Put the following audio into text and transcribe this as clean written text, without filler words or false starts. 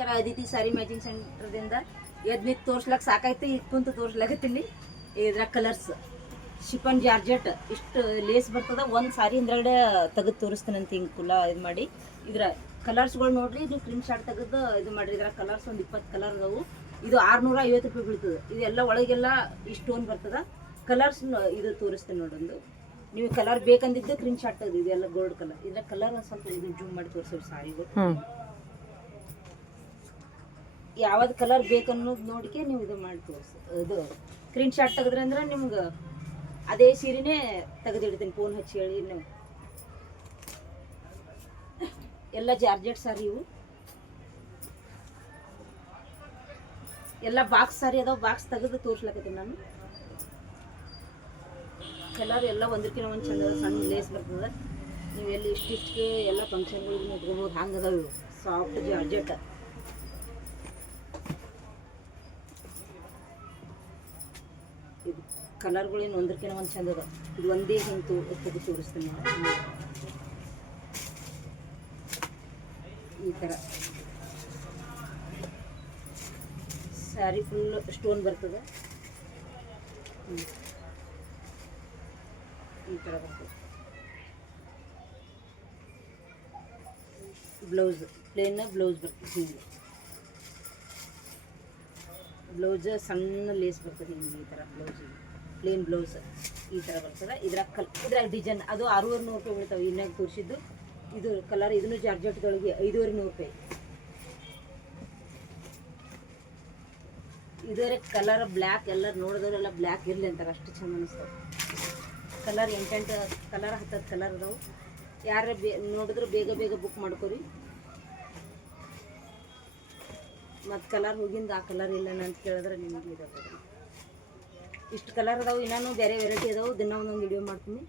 ನಮಸ್ಕಾರ, ಅದಿತಿ ಸಾರಿ ಮ್ಯಾಚಿಂಗ್ ಸೆಂಟರ್ದಿಂದ ಎದ್ದು ತೋರ್ಸ್ಲಕ್ಕೆ ಸಾಕಾಯ್ತು. ಈಗ ಕುಂತು ತೋರ್ಸ್ಲಾಕತ್ತೀನಿ. ಇದ್ರ ಕಲರ್ಸ್ ಶಿಫನ್ ಜಾರ್ಜೆಟ್ ಇಷ್ಟು ಲೇಸ್ ಬರ್ತದ. ಒಂದು ಸಾರಿ ಹಿಂದ್ರಗಡೆ ತೆಗೆದು ತೋರಿಸ್ತೀನಂತ ಹಿಂಗೆ ಕುಲ್ಲ ಇದು ಮಾಡಿ. ಇದ್ರ ಕಲರ್ಸ್ಗಳು ನೋಡ್ರಿ, ನೀವು ಸ್ಕ್ರೀನ್ ಶಾಟ್ ತೆಗೆದು ಇದು ಮಾಡಿರಿ. ಇದ್ರ ಕಲರ್ಸ್ ಒಂದು 20 ಕಲರ್ ಅದಾವು. ಇದು 650 ರೂಪಾಯಿ ಬೀಳ್ತದೆ. ಇದೆಲ್ಲ ಒಳಗೆಲ್ಲ ಈ ಸ್ಟೋನ್ ಬರ್ತದ. ಕಲರ್ಸ್ ಇದು ತೋರಿಸ್ತೀನಿ ನೋಡೊಂದು. ನೀವು ಕಲರ್ ಬೇಕಂದಿದ್ದು ಸ್ಕ್ರೀನ್ ಶಾಟ್ ತೆಗೆದು. ಇದೆಲ್ಲ ಗೋಲ್ಡ್ ಕಲರ್. ಇದ್ರ ಕಲರ್ ಸ್ವಲ್ಪ ಇದು ಜೂಮ್ ಮಾಡಿ ತೋರಿಸೋರು ಸಾರಿಗಳು. ಯಾವ್ದು ಕಲರ್ ಬೇಕನ್ನೋದು ನೋಡಿಕೆ ನೀವು ಇದು ಮಾಡಿ ತೋರಿಸಿ. ಇದು ಸ್ಕ್ರೀನ್ ಶಾಟ್ ತೆಗೆದ್ರಿ ಅಂದ್ರೆ ನಿಮ್ಗೆ ಅದೇ ಸೀರೆನೇ ತೆಗೆದಿಡ್ತೀನಿ. ಫೋನ್ ಹಚ್ಚಿ ಹೇಳಿ ನೀವು. ಎಲ್ಲ ಜಾರ್ಜೆಟ್ ಸಾರಿ ಇವು. ಎಲ್ಲ ಬಾಕ್ಸ್ ಸಾರಿ ಅದಾವ. ಬಾಕ್ಸ್ ತೆಗೆದು ತೋರ್ಸ್ಲಕತ್ತೀನಿ ನಾನು. ಕಲರ್ ಎಲ್ಲ ಒಂದಕ್ಕಿಂತ ಒಂದು ಚಂದ ಸಣ್ಣ ಲೇಸ್ ಬರ್ತದೆ. ನೀವು ಎಲ್ಲಿ ಇಷ್ಟಿಷ್ಟು ಎಲ್ಲ ಫಂಕ್ಷನ್ಗಳಿಗೆ ಇಟ್ಕೋಬೋದು. ಹಂಗೆ ಅದಾವ ಇವು ಸಾಫ್ಟ್ ಜಾರ್ಜೆಟ್. ಇದು ಕಲರ್ಗಳೇನು ಒಂದಕ್ಕಿಂತ ಒಂದು ಚಂದ ಅದಾವ. ಇದು ಒಂದೇ ಹಿಂಗೆ ತೆಗೆದು ತೋರಿಸ್ತೀನಿ ನಾನು. ಈ ಥರ ಸ್ಯಾರಿ ಫುಲ್ ಸ್ಟೋನ್ ಬರ್ತದೆ. ಈ ಥರ ಬರ್ತದೆ. ಬ್ಲೌಸ್ ಪ್ಲೇನ್ ಬ್ಲೌಸ್ ಬರ್ತದೆ. ಹಿಂಗೆ ಬ್ಲೌಸ್ ಸಣ್ಣ ಲೇಸ್ ಬರ್ತದೆ. ಹಿಂಗೆ ಈ ಥರ ಬ್ಲೌಸ್ ಪ್ಲೇನ್ ಬ್ಲೌಸ್ ಈ ಥರ ಬರ್ತದೆ. ಇದ್ರಾಗ ಡಿಸೈನ್ ಅದು 600 ರೂಪಾಯಿ ಬೀಳ್ತಾವೆ. ಇನ್ನಾಗ ತೋರಿಸಿದ್ದು ಇದು ಕಲರ್. ಇದನ್ನು ಜಾರ್ಜೆಟ್ಗಳಿಗೆ 500 ರೂಪಾಯಿ. ಇದರ ಕಲರ್ ಬ್ಲ್ಯಾಕ್. ಎಲ್ಲರೂ ನೋಡಿದವರೆಲ್ಲ ಬ್ಲ್ಯಾಕ್ ಇರಲಿ ಅಂತಾರೆ, ಅಷ್ಟು ಚಂದ ಅನಿಸ್ತವೆ. ಕಲರ್ 8 ಕಲರ್ 10 ಕಲರ್ ಅದಾವೆ. ಯಾರು ನೋಡಿದ್ರು ಬೇಗ ಬೇಗ ಬುಕ್ ಮಾಡ್ಕೊರಿ. ಮತ್ತು ಕಲರ್ ಹೋಗಿಂದ ಆ ಕಲರ್ ಇಲ್ಲ ಅಂತ ಕೇಳಿದ್ರೆ ನಿಮಗೆ ಇದಾಗ್ತದೆ. ಇಷ್ಟು ಕಲರ್ ಅದಾವೆ. ಇನ್ನೂ ಬೇರೆ ವೆರೈಟಿ ಅದಾವೆ. ದಿನ ಒಂದೊಂದು ವಿಡಿಯೋ ಮಾಡ್ತೀನಿ.